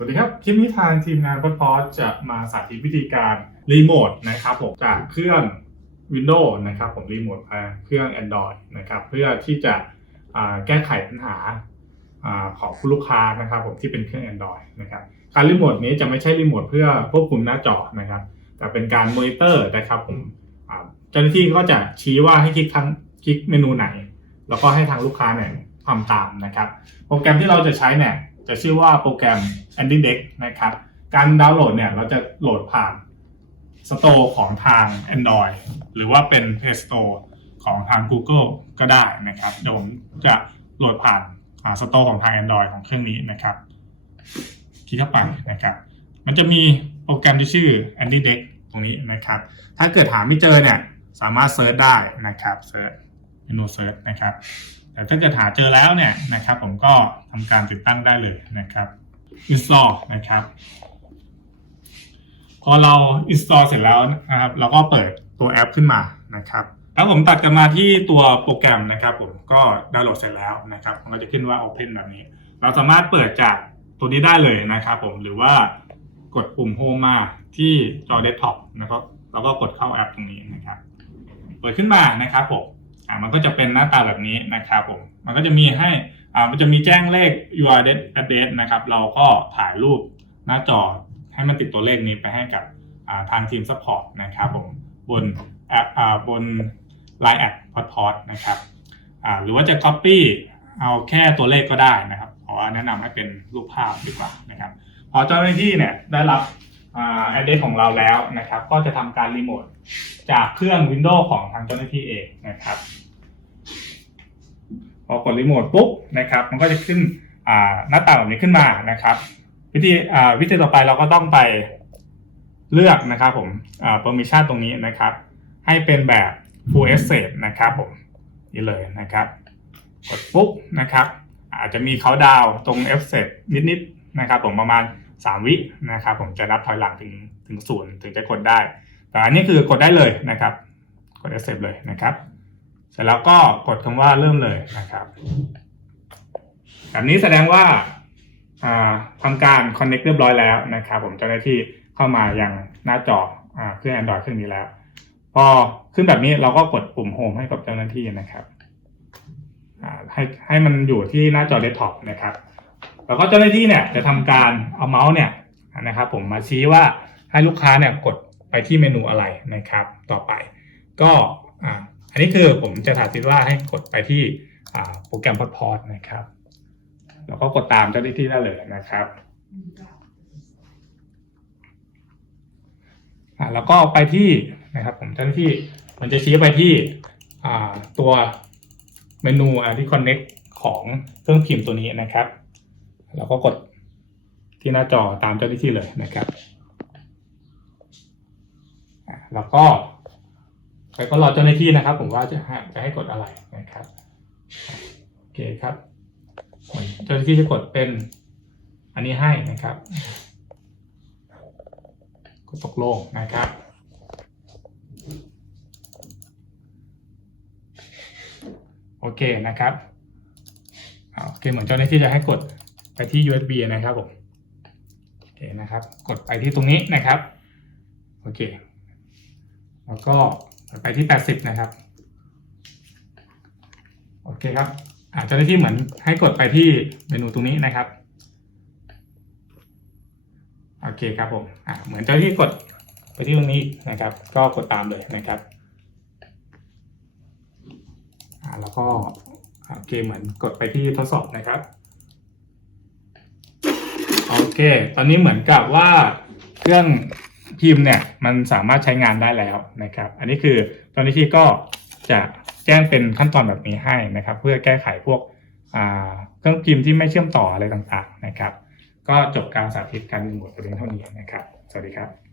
สวัสดีครับ คลิปนี้ทางทีมงานก็พอจะมาสาธิตวิธีการรีโมทนะครับผมจากเครื่อง Windows นะครับผมรีโมทมาเครื่อง Android นะครับเพื่อที่จะแก้ไขปัญหาของผู้ลูกค้านะครับผมที่เป็นเครื่อง Android นะครับการรีโมทนี้จะไม่ใช่รีโมทเพื่อควบคุมหน้าจอนะครับ แต่เป็นการมอนิเตอร์นะครับผมเจ้าหน้าที่ก็จะชี้ว่าให้คลิกทั้งคลิกเมนูไหน แล้วก็ให้ทางลูกค้าเนี่ยทำตามนะครับ โปรแกรมที่เราจะใช้เนี่ย จะชื่อว่าโปรแกรม Andy Deck นะครับ การดาวน์โหลดเนี่ยเราจะโหลดผ่าน Store ของทาง Android หรือว่าเป็น Play Store ของทาง Google ก็ได้นะครับเดี๋ยวผมจะโหลดผ่านอ่า Store ของทาง Android ของเครื่องนี้นะครับ คลิกเข้าไปนะครับ มันจะมีโปรแกรมที่ชื่อ Andy Deck ตรงนี้นะครับ ถ้าเกิดหาไม่เจอเนี่ยสามารถเซิร์ชได้นะครับเซิร์ชเมนูเซิร์ชนะครับ แต่ถ้าเกิดหาเจอแล้วเนี่ยนะครับ ผมก็ทำการติดตั้งได้เลยนะครับ install นะครับ พอเรา install เสร็จแล้วนะครับ เราก็เปิดตัวแอปขึ้นมานะครับแล้วผมตัดกันมาที่ตัวโปรแกรมนะครับ ผมก็ดาวน์โหลดเสร็จแล้วนะครับมันก็จะขึ้นว่า open แบบนี้ เราสามารถเปิดจากตัวนี้ได้เลยนะครับ ผมหรือว่ากดปุ่ม home มาที่จอเดสก์ท็อปนะครับแล้วก็กดเข้าแอปตรงนี้นะครับ เปิดขึ้นมานะครับผม มันก็จะเป็นหน้าตาแบบนี้นะครับผมมันก็จะมีให้อ่ามันจะมีแจ้งเลข URL address นะครับ เราก็ถ่ายรูปหน้าจอให้มันติดตัวเลขนี้ไปให้กับอ่าทางทีม support นะครับผมบนแอปอ่าบน Line แอดพอดพอดนะครับอ่าหรือว่าจะ copy เอาแค่ตัวเลขก็ได้นะครับเพราะว่าแนะนำให้เป็นรูปภาพดีกว่านะครับพอเจ้าหน้าที่เนี่ยได้รับอ่า address ของเราแล้วนะครับ ก็จะทำการรีโมทจากเครื่อง Windows ของทางเจ้าหน้าที่เองนะครับ พอกดรีโมทปุ๊บนะครับมันก็จะขึ้นหน้าต่างแบบนี้ขึ้นมานะครับ วิธีวิธีต่อไปเราก็ต้องไปเลือกนะครับผมอ่า permission ตรงนี้นะครับ ให้เป็นแบบ full access นะครับผมนี่เลยนะครับ กดปุ๊บนะครับ อาจจะมีเขาดาวตรง offset นิดๆนะครับผมประมาณ 3 วินะครับ ผมจะนับถอยหลังถึงถึงศูนย์ถึงจะกดได้ แต่อันนี้คือกดได้เลยนะครับ กด accept เลยนะครับ เสร็จแล้วก็กดคำว่าเริ่มเลยนะครับ แบบนี้แสดงว่าอ่าทำการ connect เรียบร้อยแล้วนะครับ ผมเจ้าหน้าที่เข้ามาอยังหน้าจออเครื่อง Android เครื่องนี้แล้ว พอขึ้นแบบนี้เราก็กดปุ่ม Home ให้กับเจ้าหน้าที่นะครับให้ให้มันอยู่ที่หน้าจอเดสก์ท็อปนะครับ แล้วก็เจ้าหน้าที่เนี่ยจะทำการเอาเมาส์เนี่ยนะครับ ผมมาชี้ว่าให้ลูกค้าเนี่ยกดไปที่เมนูอะไรนะครับ ต่อไป ก็ อันนี้คือผมจะสาธิตว่าให้กดไปที่โปรแกรมพอดพอดนะครับ แล้วก็กดตามเจ้าหน้าที่ได้เลยนะครับอ่าแล้วก็ไปที่นะครับผมเจ้าหน้าที่มันจะชี้ไปที่อ่าตัวเมนูอ่าที่ connect ของเครื่องพิมพ์ตัวนี้นะครับ แล้วก็กดที่หน้าจอตามเจ้าหน้าที่เลยนะครับอ่าแล้วก็ ไปก็รอเจ้าหน้าที่นะครับ ผมว่าจะให้จะให้กดอะไรนะครับโอเคครับเจ้าหน้าที่จะกดเป็นอันนี้ให้นะครับกดตกลงนะครับโอเคนะครับโอเคเหมือนเจ้าหน้าที่จะให้กดไปที่ USB นะครับผมโอเคนะครับ กดไปที่ตรงนี้นะครับ โอเค แล้วก็ ไปที่ 80 นะครับ โอเคครับ อาเจ้าหน้ที่เหมือนให้กดไปที่เมนูตรงนี้นะครับ โอเคครับผมอ่าเหมือนเจ้าที่กดไปที่ตรงนี้นะครับ ก็กดตามเลยนะครับอ่าแล้วก็โอเคเหมือนกดไปที่ทดสอบนะครับโอเค ตอนนี้เหมือนกับว่าเครื่อง พิมพ์เนี่ยมันสามารถใช้งานได้แล้วนะครับ อันนี้คือเจ้าหน้าที่ก็จะแจ้งเป็นขั้นตอนแบบนี้ให้นะครับ เพื่อแก้ไขพวกเครื่องพิมพ์ที่ไม่เชื่อมต่ออะไรต่างๆนะครับ ก็จบการสาธิตการรีโมทเพียงเท่านี้นะครับ สวัสดีครับ